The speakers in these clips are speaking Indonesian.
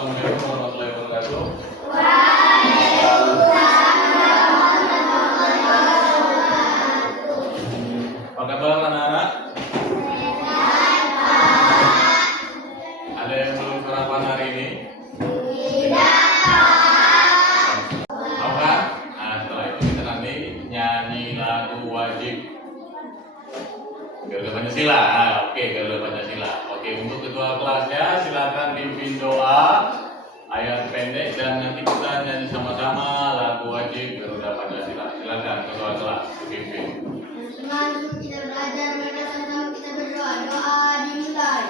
Assalamualaikum warahmatullahi wabarakatuh. Apa kabar anak-anak? Ada yang belum sarapan hari ini? Mau kan? Nah, setelah itu kita nanti nyanyi lagu wajib Garuda Pancasila. Oke, Garuda Pancasila. Oke, untuk ketua kelasnya silakan pimpin doa ayat pendek dan nanti kita nyanyi sama-sama lagu wajib Garuda Pancasila. Silakan ketua kelas pimpin. Sebelum kita belajar, maka sama-sama kita berdoa. Doa dimulai.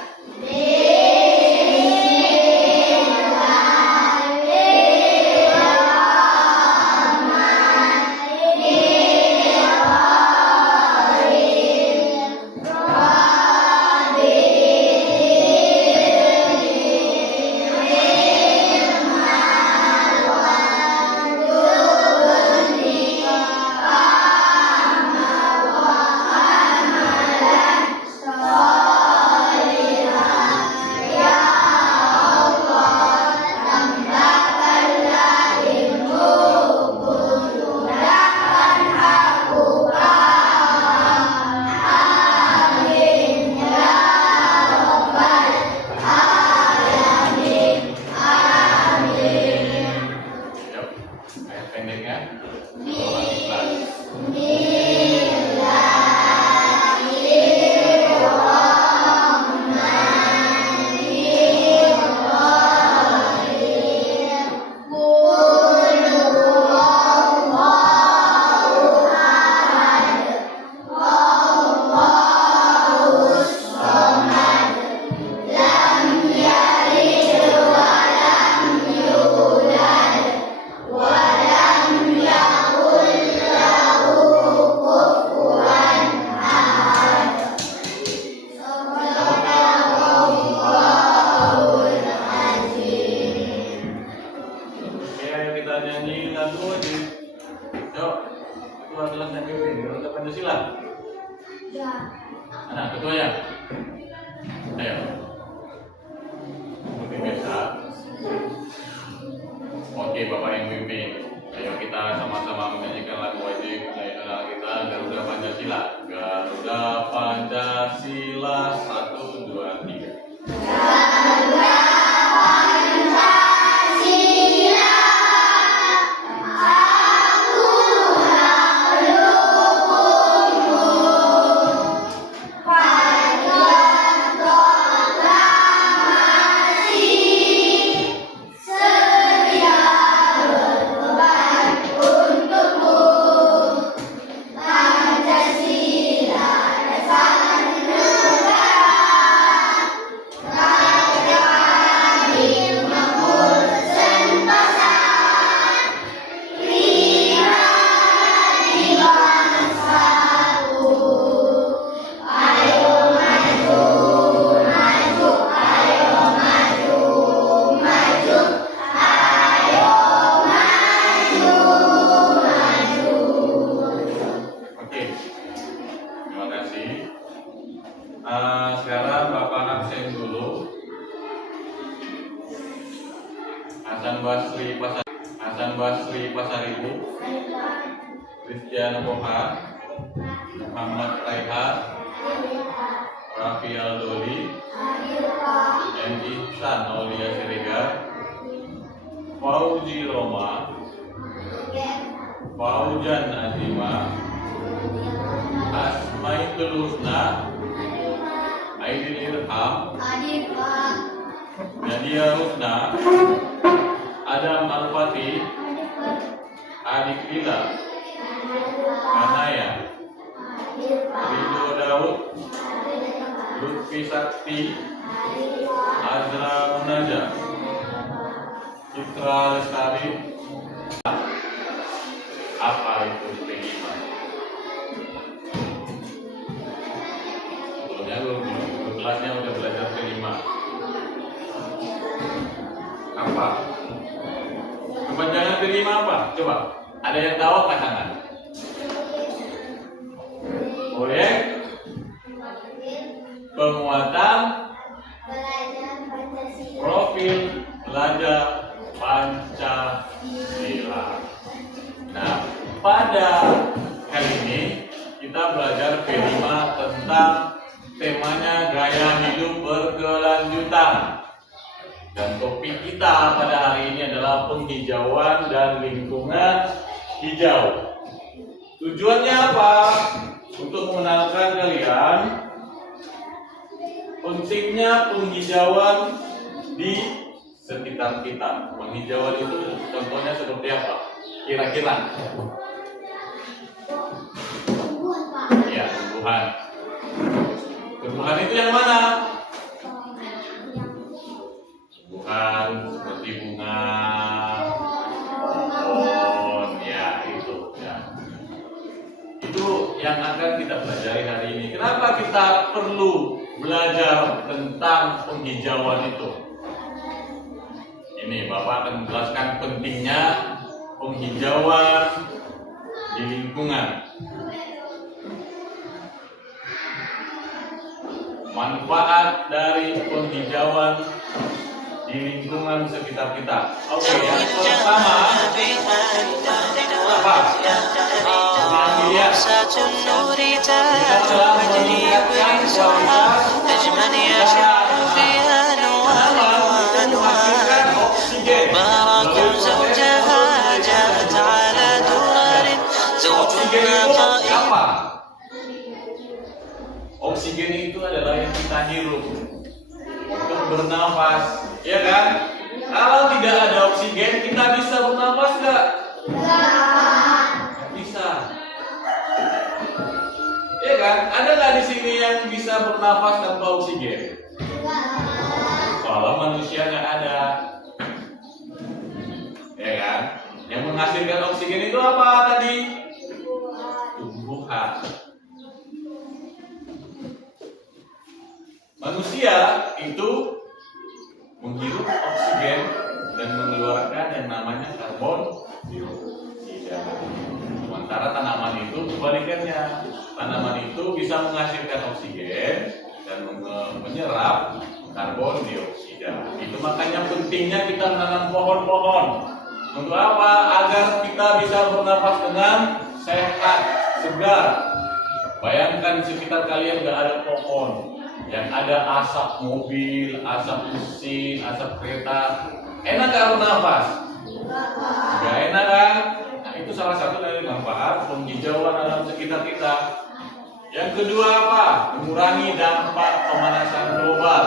Anak ketuanya, ayo, mungkin biasa. Oke, Bapak yang pimpin. Ayo kita sama-sama menyanyikan lagu wajib nasional kita Garuda Pancasila. Garuda Pancasila 1, 2, 3. Garuda sekarang Bapak absen dulu. Hasan Basri Pasaribu, Christian Boha, Muhammad Raihan, Raffi Aldoli, M. Ihsan Aulia Siregar, Fauji Roma, Faujan Azima, Asmaitul Husna, Aidil Irham, Nadia Husna, Adam Al-Fatih, Adik Lila, Anaya, Ridho Daud, Lutfi Sakti, Azra Munaja, Citra Lestari. Apa itu P5? Sebelumnya guru kelasnya udah belajar P5. Apa? Kepanjangan P5 apa? Coba. Ada yang tahu angkat tangan? Proyek penguatan profil pelajar kelima tentang temanya gaya hidup berkelanjutan. Dan topik kita pada hari ini adalah penghijauan dan lingkungan hijau. Tujuannya apa? Untuk mengenalkan kalian pentingnya penghijauan di sekitar kita. Penghijauan itu contohnya seperti apa? Kira-kira? Ya, tumbuhan. Tumbuhan itu yang mana? Tumbuhan seperti bunga, pohon, ya itu. Ya. Itu yang akan kita pelajari hari ini. Kenapa kita perlu belajar tentang penghijauan itu? Ini Bapak akan menjelaskan pentingnya penghijauan di lingkungan. Manfaat dari penghijauan di lingkungan sekitar kita. Oke, yang pertama apa? Oksigen itu adalah yang kita hirup untuk bernafas, ya kan? Kalau tidak ada oksigen, kita bisa bernafas nggak? Bisa. Ya kan? Ada nggak di sini yang bisa bernafas tanpa oksigen? Kalau manusia nggak ada, ya kan? Yang menghasilkan oksigen itu apa tadi? Tumbuhan. Manusia itu menghirup oksigen dan mengeluarkan yang namanya karbon dioksida. Sementara tanaman itu kebalikannya. Tanaman itu bisa menghasilkan oksigen dan menyerap karbon dioksida. Itu makanya pentingnya kita menanam pohon-pohon. Untuk apa? Agar kita bisa bernafas dengan sehat, segar. Bayangkan di sekitar kalian nggak ada pohon. Yang ada asap mobil, asap mesin, asap kereta. Enak gak bernafas? Gak enak kan? Nah, itu salah satu dari manfaat penghijauan alam sekitar kita. Yang kedua apa? Mengurangi dampak pemanasan global.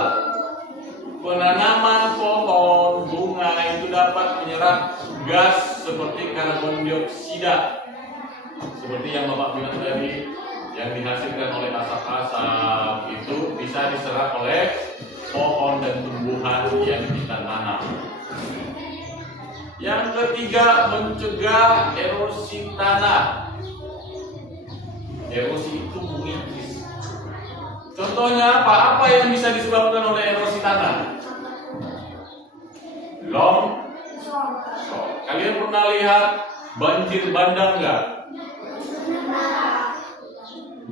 Penanaman pohon, bunga itu dapat menyerap gas seperti karbon dioksida. Seperti yang Bapak bilang tadi, yang dihasilkan oleh asap-asap itu bisa diserap oleh pohon dan tumbuhan yang kita tanam. Yang ketiga, mencegah erosi tanah. Erosi itu mengikis. Contohnya apa? Apa yang bisa disebabkan oleh erosi tanah? Longsor. Kalian pernah lihat banjir bandang nggak?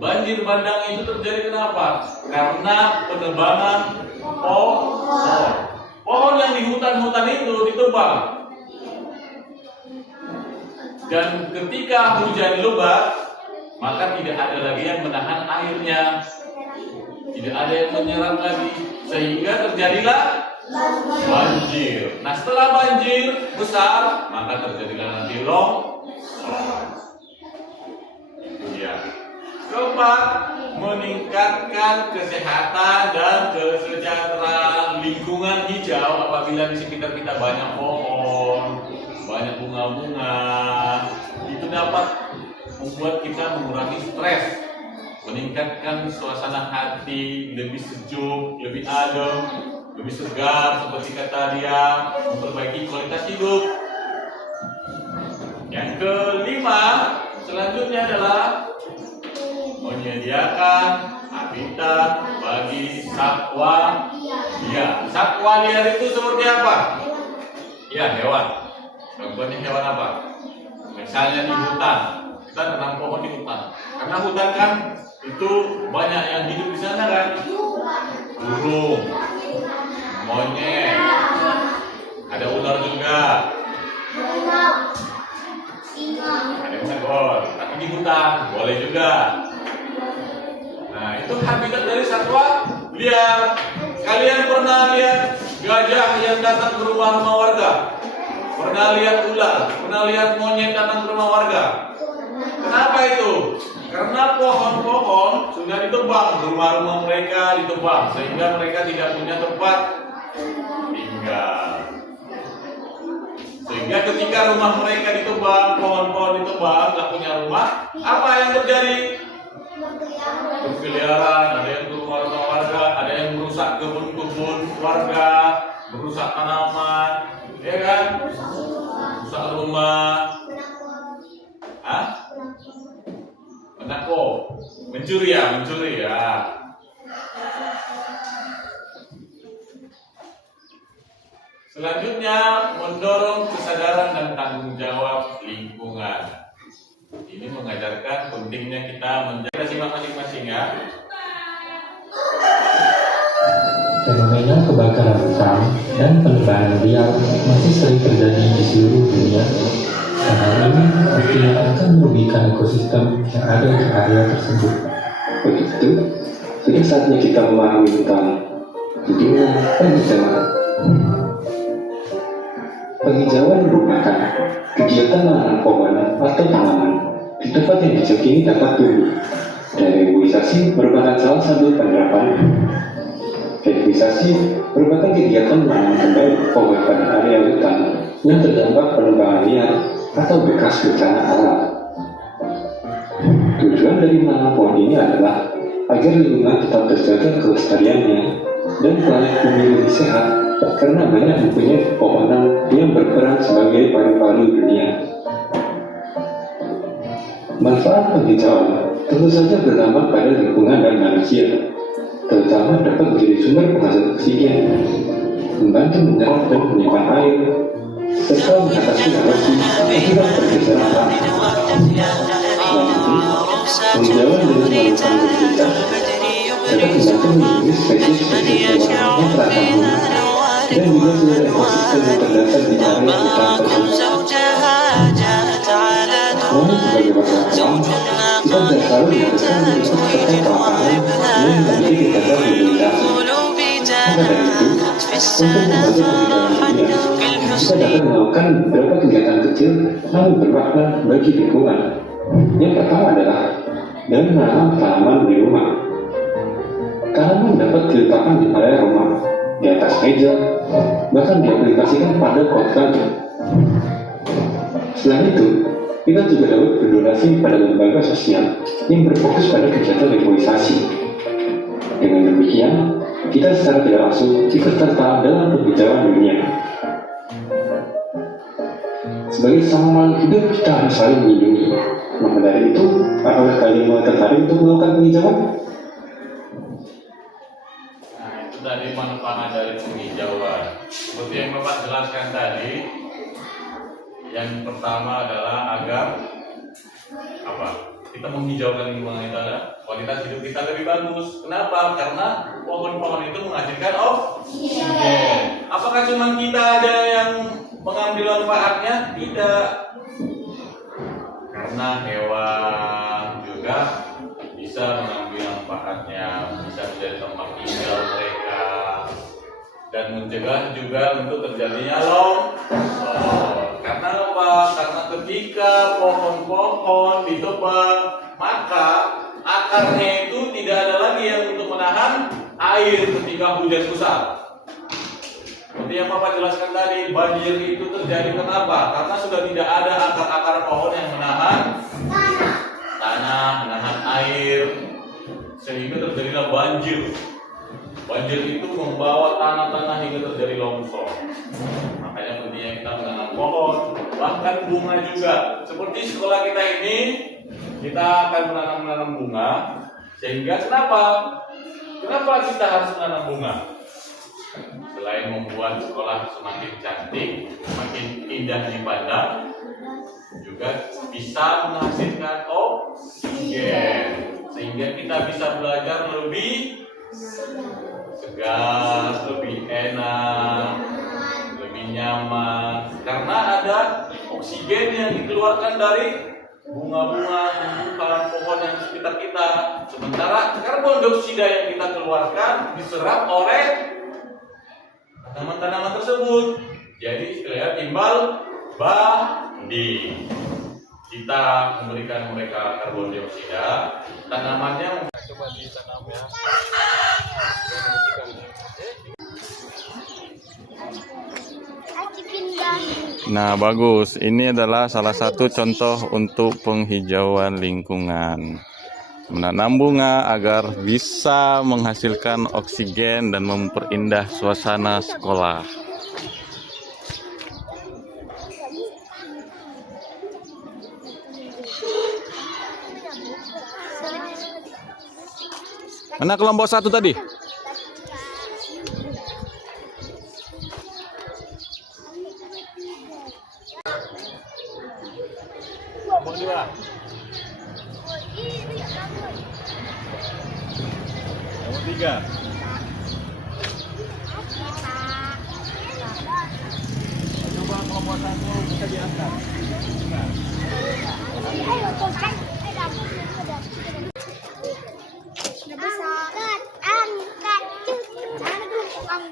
Banjir bandang itu terjadi kenapa? Karena penebangan pohon. Pohon yang di hutan-hutan itu ditebang. Dan ketika hujan lebat, maka tidak ada lagi yang menahan airnya. Tidak ada yang menyerap lagi. Sehingga terjadilah banjir. Nah, setelah banjir besar, maka terjadilah nanti longsor. Itu dia. Keempat, meningkatkan kesehatan dan kesejahteraan lingkungan hijau. Apabila di sekitar kita banyak pohon, banyak bunga-bunga, itu dapat membuat kita mengurangi stres, meningkatkan suasana hati, lebih sejuk, lebih adem, lebih segar seperti kata dia, memperbaiki kualitas hidup. Yang kelima, selanjutnya adalah menyediakan habitat bagi satwa liar. Satwa liar itu seperti apa? Ya, hewan. Contohnya hewan apa? Misalnya di hutan, kita tanam pohon di hutan. Karena hutan kan itu banyak yang hidup di sana kan. Burung, monyet, ada ular juga. Ada yang segor, tapi di hutan boleh juga. itu habitat dari satwa liar. Kalian pernah lihat gajah yang datang ke rumah-rumah warga? Pernah lihat ular? Pernah lihat monyet datang ke rumah warga? Kenapa itu? Karena pohon-pohon sudah ditebang, rumah-rumah mereka ditebang, sehingga mereka tidak punya tempat tinggal. Sehingga ketika rumah mereka ditebang, pohon-pohon ditebang, nggak punya rumah, apa yang terjadi? Berkeliaran, ada yang ke rumah-rumah warga, ada yang merusak kebun-kebun warga, merusak tanaman, ya kan? Merusak rumah. Hah? Menako, mencuri ya. Selanjutnya, mendorong kesadaran dan tanggung jawab lingkungan. Ini mengajarkan pentingnya kita menjaga simak masing-masing ya. Fenomena kebakaran hutan dan penebangan liar masih sering terjadi di seluruh dunia. Dan hal ini artinya akan merugikan ekosistem yang ada di area tersebut. Begitu, sudah saatnya kita memahami tentang dunia penghijauan. Penghijauan merupakan kegiatan menanam pohon atau tanaman di tempat yang hijau ini dapat tumbuh. Dan reboisasi merupakan salah satu penerapan. Reboisasi merupakan kegiatan menanam kembali pohon pada area hutan yang terdampak penebangan liar atau bekas bencana alam. Tujuan dari menanam pohon ini adalah agar lingkungan tetap terjaga kelestariannya dan planet bumi lebih sehat, karena banyak mempunyai pepohonan yang berperan sebagai paru-paru dunia. Manfaat penghijauan tentu saja berdampak pada lingkungan dan manusia, terutama dapat menjadi sumber penghasil oksigen, membantu menyerap dan menyimpan air, serta mengatasi erosi akibat pergeseran tanah. Penghijauan dengan melakukan berbicara dapat membantu melindungi spesies-spesies hewan yang terancam punah dan juga seluruh ekosistem yang terdasar di area hutan tersebut. Namun sebagai masyarakat awam, kita tidak selalu diharuskan untuk serta pelapangan yang memiliki tingkatan mobilisasi. Maka dari itu, untuk membantu penghijauan dunia, kita dapat melakukan beberapa kegiatan kecil namun bermakna bagi lingkungan. Yang pertama adalah dengan menanam tanaman di rumah. Tanaman dapat diletakkan di area rumah, di atas meja, bahkan diaplikasikan pada kotak. Selain itu, kita juga dapat berdonasi pada lembaga sosial yang berfokus pada kegiatan reboisasi. Dengan demikian, kita secara tidak langsung ikut serta dalam penghijauan dunia. Sebagai sama makhluk hidup, kita harus saling melindungi. Maka dari itu, apakah kalian mau tertarik untuk melakukan penghijauan? Nah, itu tadi manfaat dari penghijauan. Seperti yang Bapak jelaskan tadi, yang pertama adalah agar apa? Kita menghijaukan lingkungan kita, kualitas hidup kita lebih bagus. Kenapa? Karena pohon-pohon itu menghasilkan oksigen. Apakah cuma kita aja yang mengambil manfaatnya? Tidak. Karena hewan juga bisa mengambil manfaatnya, bisa menjadi tempat tinggal mereka, dan mencegah juga untuk terjadinya longsor. Karena apa? Karena ketika pohon-pohon ditebang, maka akarnya itu tidak ada lagi yang untuk menahan air ketika hujan besar. Seperti yang Bapak jelaskan tadi, banjir itu terjadi kenapa? Karena sudah tidak ada akar-akar pohon yang menahan tanah, menahan air, sehingga terjadilah banjir. Banjir itu membawa tanah-tanah hingga terjadi longsor. Makanya pentingnya kita menanam pohon, bahkan bunga juga. Seperti sekolah kita ini, kita akan menanam bunga. Sehingga kenapa? Kenapa kita harus menanam bunga? Selain membuat sekolah semakin cantik, semakin indah dipandang, juga bisa menghasilkan oksigen, sehingga kita bisa belajar lebih segar, lebih enak, lebih nyaman, karena ada oksigen yang dikeluarkan dari bunga-bunga, tumbuhan pohon yang di sekitar kita. Sementara karbon dioksida yang kita keluarkan diserap oleh tanaman-tanaman tersebut. Jadi istilahnya timbal balik. Kita memberikan mereka karbon dioksida, tanamannya coba ditanam ya. Nah, bagus. Ini adalah salah satu contoh untuk penghijauan lingkungan. Menanam bunga agar bisa menghasilkan oksigen dan memperindah suasana sekolah. Mana kelompok 1 tadi? Kelompok 2. Kelompok 3. Coba kelompok 1 bisa diangkat.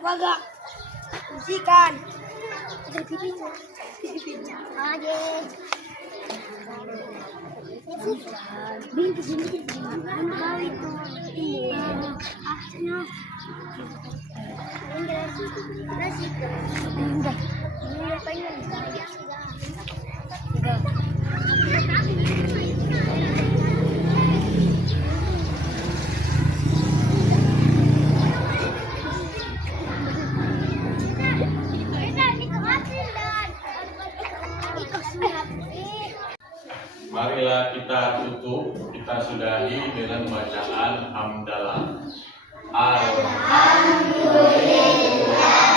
Angkat, bersihkan. Marilah kita tutup, kita sudahi dengan bacaan hamdalah. Alhamdulillah.